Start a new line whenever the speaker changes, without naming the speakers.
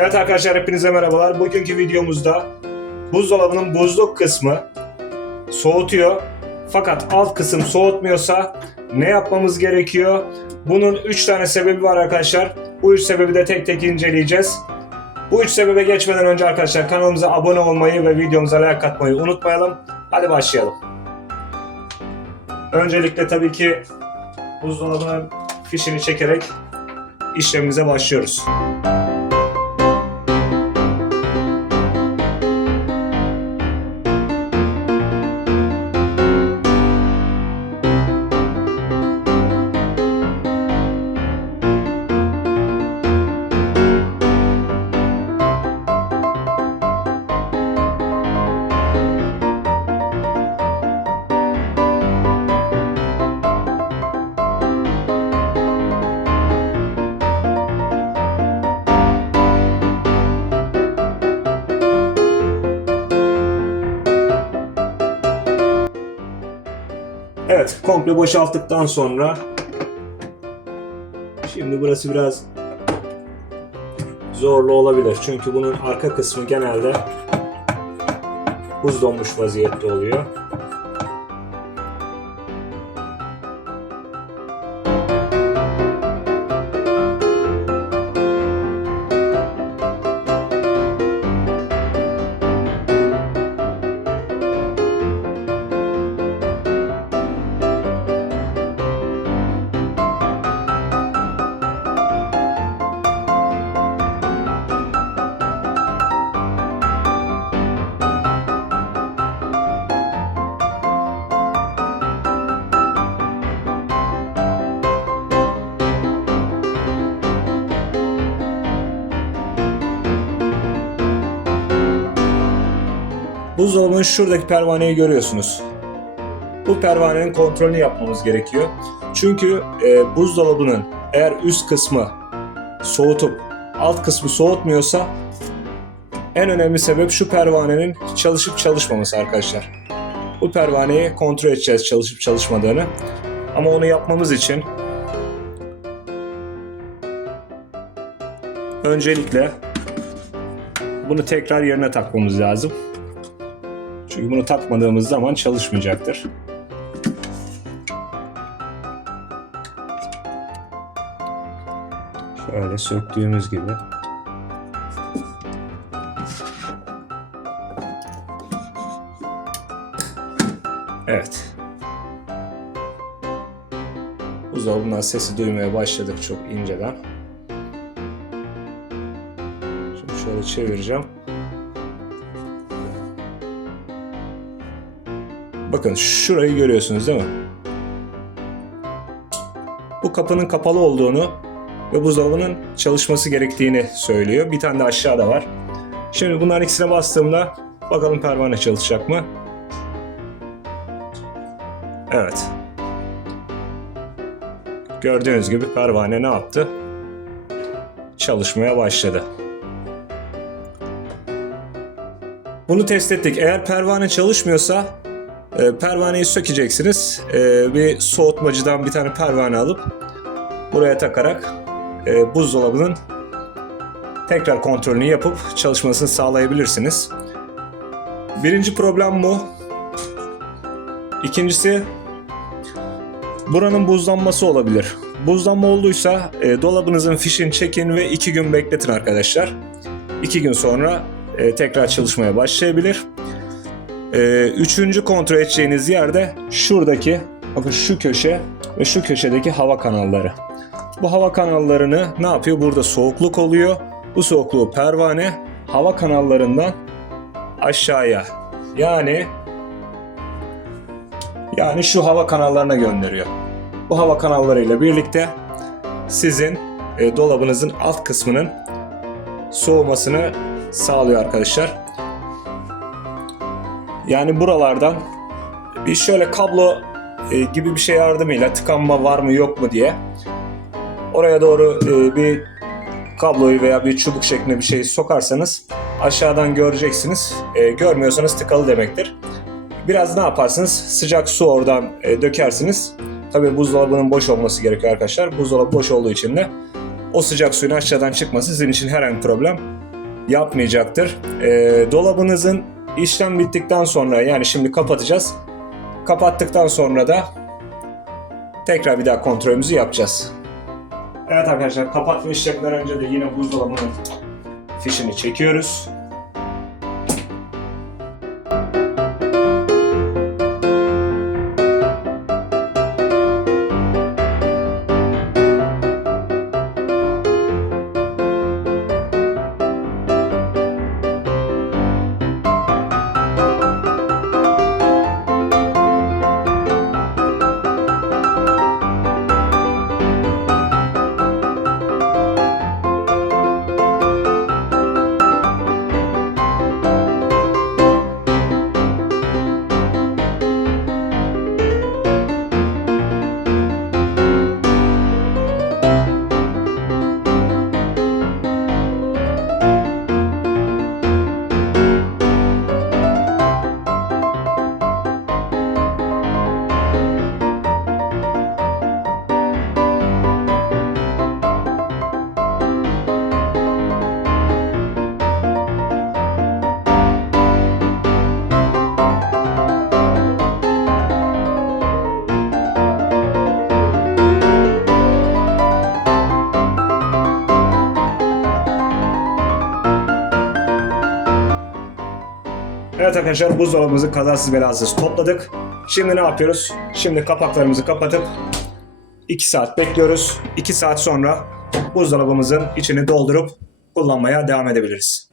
Evet arkadaşlar hepinize merhabalar. Bugünkü videomuzda buzdolabının buzluk kısmı soğutuyor. Fakat alt kısım soğutmuyorsa ne yapmamız gerekiyor? Bunun 3 tane sebebi var arkadaşlar. Bu 3 sebebi de tek tek inceleyeceğiz. Bu 3 sebebe geçmeden önce arkadaşlar kanalımıza abone olmayı ve videomuza like atmayı unutmayalım. Hadi başlayalım. Öncelikle tabii ki buzdolabının fişini çekerek işlemimize başlıyoruz. Evet, komple boşalttıktan sonra şimdi burası biraz zorlu olabilir. Çünkü bunun arka kısmı genelde buz donmuş vaziyette oluyor. Buzdolabının şuradaki pervaneyi görüyorsunuz. Bu pervanenin kontrolünü yapmamız gerekiyor. Çünkü e, buzdolabının eğer üst kısmı soğutup alt kısmı soğutmuyorsa en önemli sebep şu pervanenin çalışıp çalışmaması arkadaşlar. Bu pervaneyi kontrol edeceğiz çalışıp çalışmadığını. Ama onu yapmamız için öncelikle bunu tekrar yerine takmamız lazım. Çünkü bunu takmadığımız zaman çalışmayacaktır. Şöyle söktüğümüz gibi. Evet. Buzdolabından sesi duymaya başladık çok inceden. Şimdi şöyle çevireceğim. Bakın şurayı görüyorsunuz değil mi? Bu kapının kapalı olduğunu ve buzdolabının çalışması gerektiğini söylüyor. Bir tane de aşağıda var. Şimdi bunların ikisine bastığımda bakalım pervane çalışacak mı? Evet. Gördüğünüz gibi pervane ne yaptı? Çalışmaya başladı. Bunu test ettik. Eğer pervane çalışmıyorsa e, pervaneyi sökeceksiniz. E, bir soğutmacıdan bir tane pervane alıp buraya takarak e, buzdolabının tekrar kontrolünü yapıp çalışmasını sağlayabilirsiniz. Birinci problem bu. İkincisi buranın buzlanması olabilir. Buzlanma olduysa e, dolabınızın fişini çekin ve 2 gün bekletin arkadaşlar. 2 gün sonra e, tekrar çalışmaya başlayabilir. Ee, üçüncü kontrol edeceğiniz yerde şuradaki bakın şu köşe ve şu köşedeki hava kanalları. Bu hava kanallarını ne yapıyor? Burada soğukluk oluyor. Bu soğukluğu pervane hava kanallarından aşağıya yani yani şu hava kanallarına gönderiyor. Bu hava kanallarıyla birlikte sizin e, dolabınızın alt kısmının soğumasını sağlıyor arkadaşlar. Yani buralardan bir şöyle kablo e, gibi bir şey yardımıyla tıkanma var mı yok mu diye oraya doğru e, bir kabloyu veya bir çubuk şeklinde bir şey sokarsanız aşağıdan göreceksiniz. E, görmüyorsanız tıkalı demektir. Biraz ne yaparsınız? Sıcak su oradan dökersiniz. Tabii buzdolabının boş olması gerekiyor arkadaşlar. Buzdolabı boş olduğu için de o sıcak suyun aşağıdan çıkması sizin için herhangi problem yapmayacaktır. Ee, dolabınızın işlem bittikten sonra yani şimdi kapatacağız. Kapattıktan sonra da tekrar bir daha kontrolümüzü yapacağız. Evet arkadaşlar kapatma işlemden önce de yine buzdolabının fişini çekiyoruz. Evet arkadaşlar buzdolabımızı kazasız belasız topladık. Şimdi ne yapıyoruz? Şimdi kapaklarımızı kapatıp 2 saat bekliyoruz. 2 saat sonra buzdolabımızın içini doldurup kullanmaya devam edebiliriz.